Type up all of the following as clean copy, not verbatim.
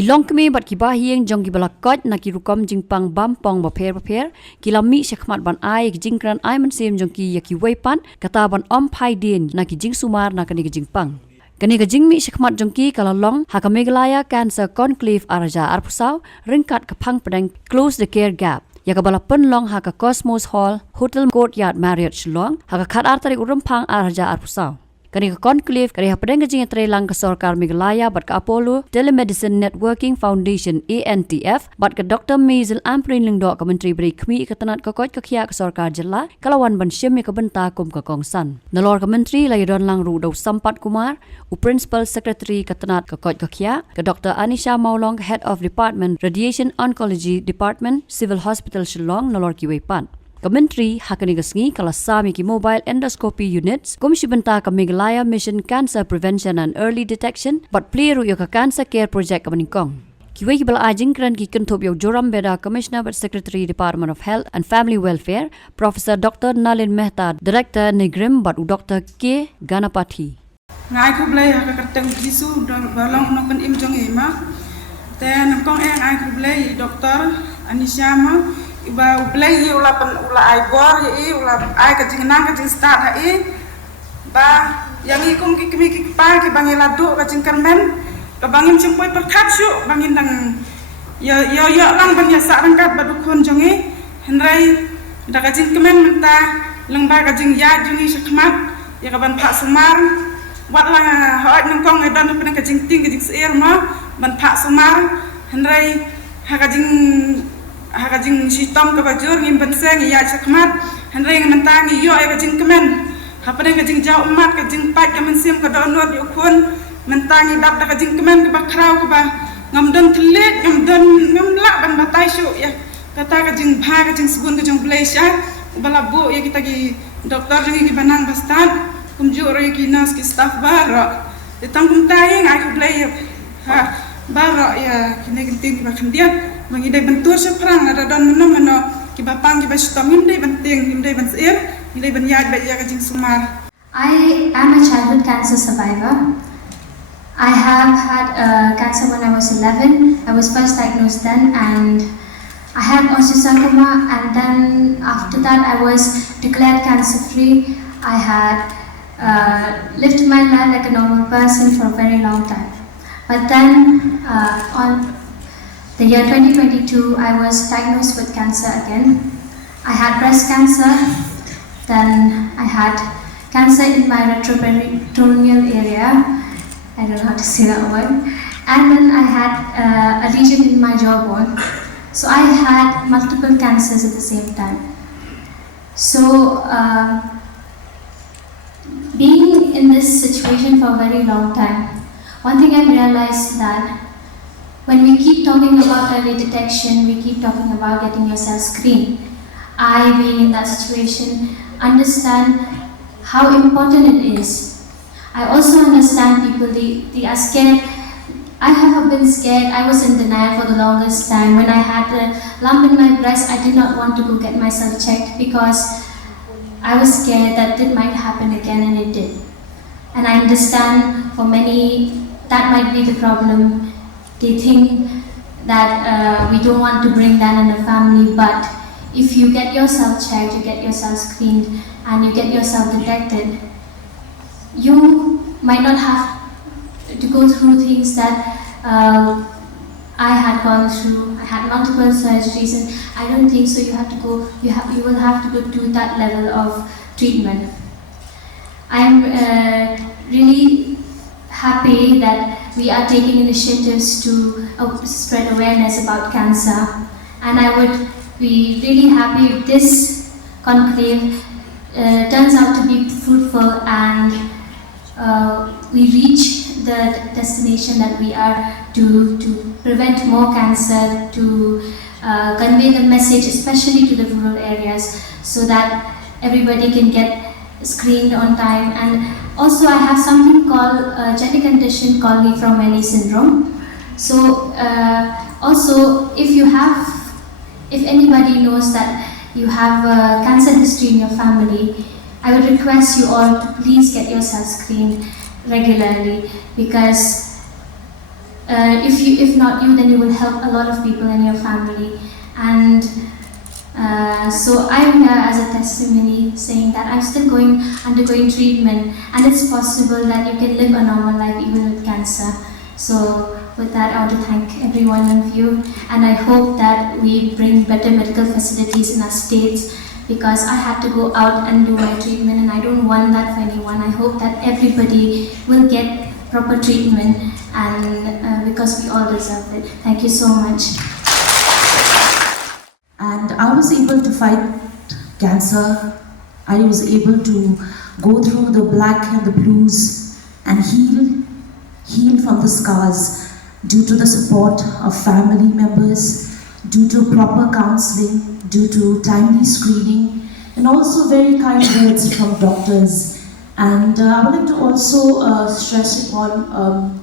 Shillong Mail bat Kiba hieng jong ki bala Koit na ki rukom jingpang bam pong baper kilami Khmat ban ai ki jingkran ai Mynsiem jong ki ya Kiwei pan kata ban om phai din na ki jing sumar na kani ki jingpang kani ka jingmi Khmat jong ki kalalong ha ka Meghalaya cancer conclave araja arpusau ringkat kapang pedang close the care gap ya ka bala penlong ha ka Cosmos Hall Hotel Courtyard Marriott Shillong ha ka khat ar tarik urumpang araja arpusau kani ka Conclave kani ha pedang jing tre lang ka sarkar Meghalaya bat ka Apollo Telemedicine Networking Foundation ANTF bat ka Dr. Mynsiem amprin lingdo ka menteri beri khmi ka tanat ka Koit ka khia ka sarkar jilla kalawan Mynsiem ka benta kum ka kongsan nalor ka menteri la yadon lang ru do sampat kumar u principal secretary ka tanat ka Koit ka khia ka Dr. Anisha Maulong head of department Radiation Oncology Department Civil Hospital Shillong nalor Kiwei pan Kementeri hakani gasngi kala sami ki mobile endoscopy units komisi benta ka Meghalaya Mission Cancer Prevention and Early Detection but pliru yo ka cancer care project ka maningkong Kiwei ki bala ajing kran ki kenthop yo joram beda Commissioner but Secretary Department of Health and Family Welfare Professor Dr. Nalin Mehta Director Negrim but Dr. K Ganapati ngai ku blai ha ka teng kisu balong no kan im jong ema ten kong ai ku blai Dr. Anisha ma iba blai ula ai bor ye ula ai ka jing nang ka jing start ha ba yang ikum ki kimi ki pa ki bangela do ka jing karmen ka bangim chempoi per khachu bangin dang yo lang ban ya sa rang kat ba dukun jong henrai da ka jing kemen menta lang ba ka jing ya jing Khmat ya ka ban pha sumar wat lang ha nang kong ai don pen ka jing ting ka jing ser ma ban pha sumar henrai ha ka jing sistem ka bajur ngim benseng ya Khmat henrai mentang yo ai bajing kemen ha padeng ka jing jau mat ka jing pat ka Mynsiem ka donot yo khun mentang dap ka jing kemen ka bakrau ka ba ngam don tlet ngam la ban batai syu ya kata ka jing bha ka jing subun ka jing blesha bala bu ya kita ki doktor jing ki banang bastat kumju ro ki nas ki staff bar ditang kum tai ngai ku blai ha bar ya kini genting ba khandiat mangidai bentur seprang ada don meno ki bapang ki bastom himdai benting himdai banser himdai banyad ba ya kajing sumar. I am a childhood cancer survivor. I have had cancer when I was 11. I was first diagnosed then and I had osteosarcoma and then after that I was declared cancer free. I had lived my life like a normal person for a very long time. But then on the year 2022, I was diagnosed with cancer again. I had breast cancer, then I had cancer in my retroperitoneal area, I don't know how to say that word, and then I had a lesion in my jawbone. So I had multiple cancers at the same time. So being in this situation for a very long time, one thing I realized that when we keep talking about early detection, we keep talking about getting yourself screened. I, being in that situation, understand how important it is. I also understand people, they are scared. I have been scared. I was in denial for the longest time. When I had a lump in my breast, I did not want to go get myself checked because I was scared that it might happen again, and it did. And I understand for many, that might be the problem. They think that we don't want to bring that in the family, but if you get yourself checked, you get yourself screened, and you get yourself detected, you might not have to go through things that I had gone through. I had multiple surgeries, and I don't think so. You have to go. You will have to go to that level of treatment. I'm really happy that we are taking initiatives to spread awareness about cancer, and I would be really happy if this conclave turns out to be fruitful and we reach the destination that we are to prevent more cancer, to convey the message especially to the rural areas so that everybody can get screened on time. And also I have something called a genetic condition called Shillong syndrome. So also if anybody knows that you have a cancer history in your family, I would request you all to please get yourself screened regularly, because if not you, then you will help a lot of people in your family. And so I'm here as a testimony saying that I'm still undergoing treatment, and it's possible that you can live a normal life even with cancer. So with that, I want to thank every one of you, and I hope that we bring better medical facilities in our states, because I had to go out and do my treatment, and I don't want that for anyone. I hope that everybody will get proper treatment, and because we all deserve it. Thank you so much. And I was able to fight cancer. I was able to go through the black and the blues and heal from the scars due to the support of family members, due to proper counseling, due to timely screening, and also very kind words from doctors. And I would like to also stress upon,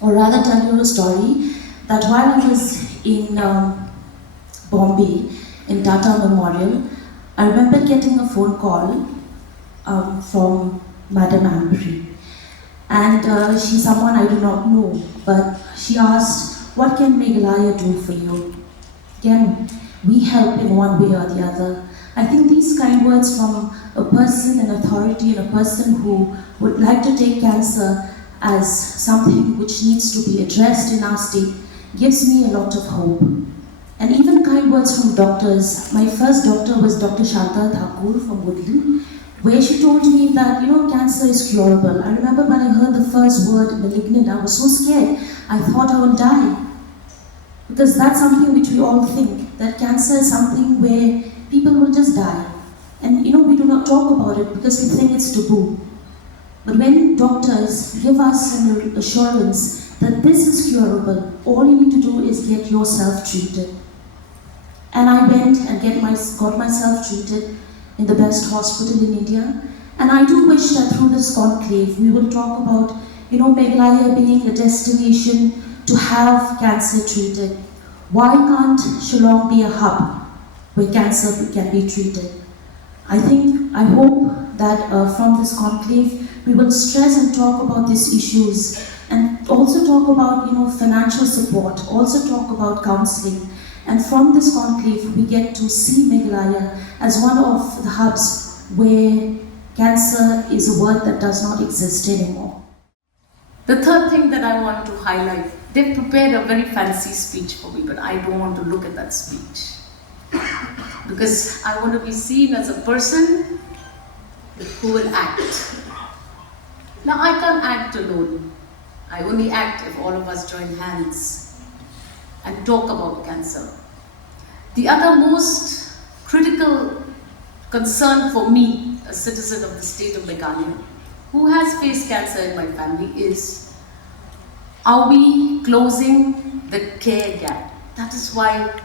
or rather tell you a story, that while I was in Bombay, in Tata Memorial, I remember getting a phone call from Madam Ambery. And she's someone I do not know, but she asked, what can Meghalaya do for you? Can we help in one way or the other? I think these kind words from a person in authority and a person who would like to take cancer as something which needs to be addressed in our state gives me a lot of hope. And even kind words from doctors. My first doctor was Dr. Shanta Thakur from Woodland, where she told me that, cancer is curable. I remember when I heard the first word, malignant, I was so scared. I thought I would die. Because that's something which we all think, that cancer is something where people will just die. And we do not talk about it because we think it's taboo. But when doctors give us an assurance that this is curable, all you need to do is get yourself treated. And I went and got myself treated in the best hospital in India. And I do wish that through this conclave, we will talk about, Meghalaya being a destination to have cancer treated. Why can't Shillong be a hub where cancer can be treated? I hope that from this conclave, we will stress and talk about these issues, and also talk about, financial support, also talk about counseling. And from this conclave, we get to see Meghalaya as one of the hubs where cancer is a word that does not exist anymore. The third thing that I want to highlight, they've prepared a very fancy speech for me, but I don't want to look at that speech. Because I want to be seen as a person who will act. Now, I can't act alone. I only act if all of us join hands and talk about cancer. The other most critical concern for me, a citizen of the state of Meghalaya, who has faced cancer in my family, is, are we closing the care gap? That is why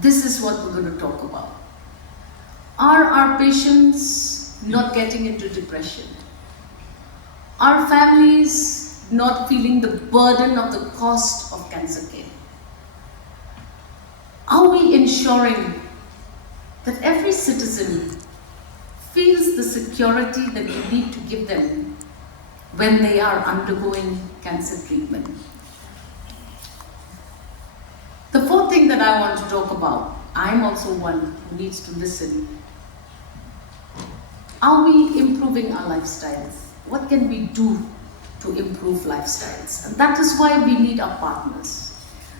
this is what we're going to talk about. Are our patients not getting into depression? Are families not feeling the burden of the cost of cancer care? Are we ensuring that every citizen feels the security that we need to give them when they are undergoing cancer treatment? The fourth thing that I want to talk about, I'm also one who needs to listen. Are we improving our lifestyles? What can we do to improve lifestyles? And that is why we need our partners.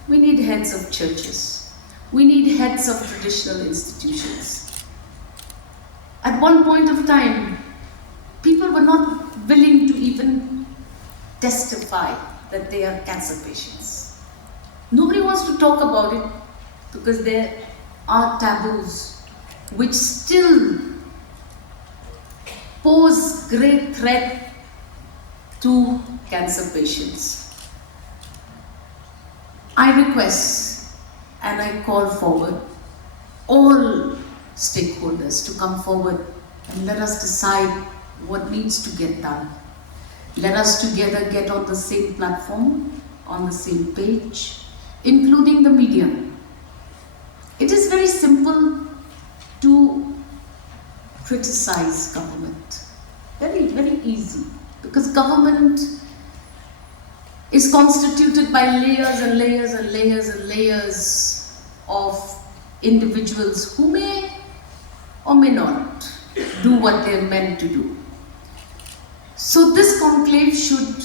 We need heads of churches. We need heads of traditional institutions. At one point of time, people were not willing to even testify that they are cancer patients. Nobody wants to talk about it because there are taboos which still pose great threat to cancer patients. I request and I call forward all stakeholders to come forward and let us decide what needs to get done. Let us together get on the same platform, on the same page, including the media. It is very simple to criticize government. Very, very easy. Because government is constituted by layers and layers and layers and layers of individuals who may or may not do what they're meant to do. So this conclave should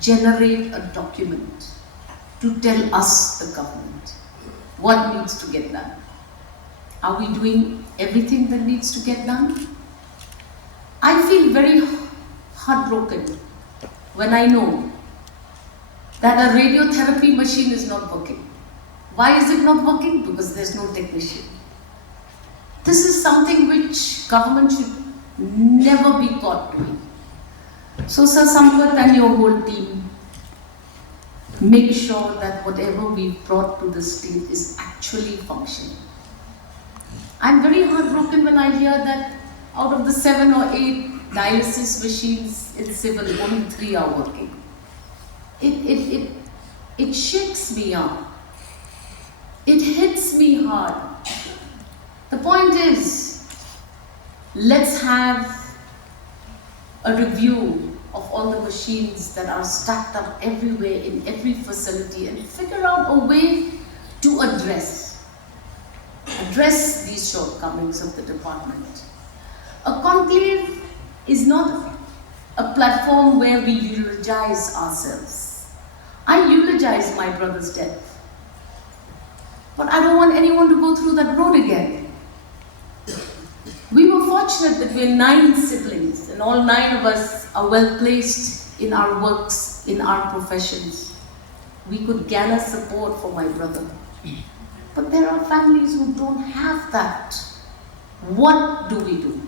generate a document to tell us, the government, what needs to get done. Are we doing everything that needs to get done? I feel very heartbroken when I know that a radiotherapy machine is not working. Why is it not working? Because there's no technician. This is something which government should never be caught doing. So Sir Sampath and your whole team, make sure that whatever we've brought to the state is actually functioning. I'm very heartbroken when I hear that out of the 7 or 8 dialysis machines in civil, only 3 are working. It shakes me up. It hits me hard. The point is, let's have a review of all the machines that are stacked up everywhere in every facility and figure out a way to address these shortcomings of the department. A conclave is not a platform where we eulogize ourselves. I eulogize my brother's death, but I don't want anyone to go through that road again. We were fortunate that we're 9 siblings and all 9 of us are well placed in our works, in our professions. We could gather support for my brother. But there are families who don't have that. What do we do?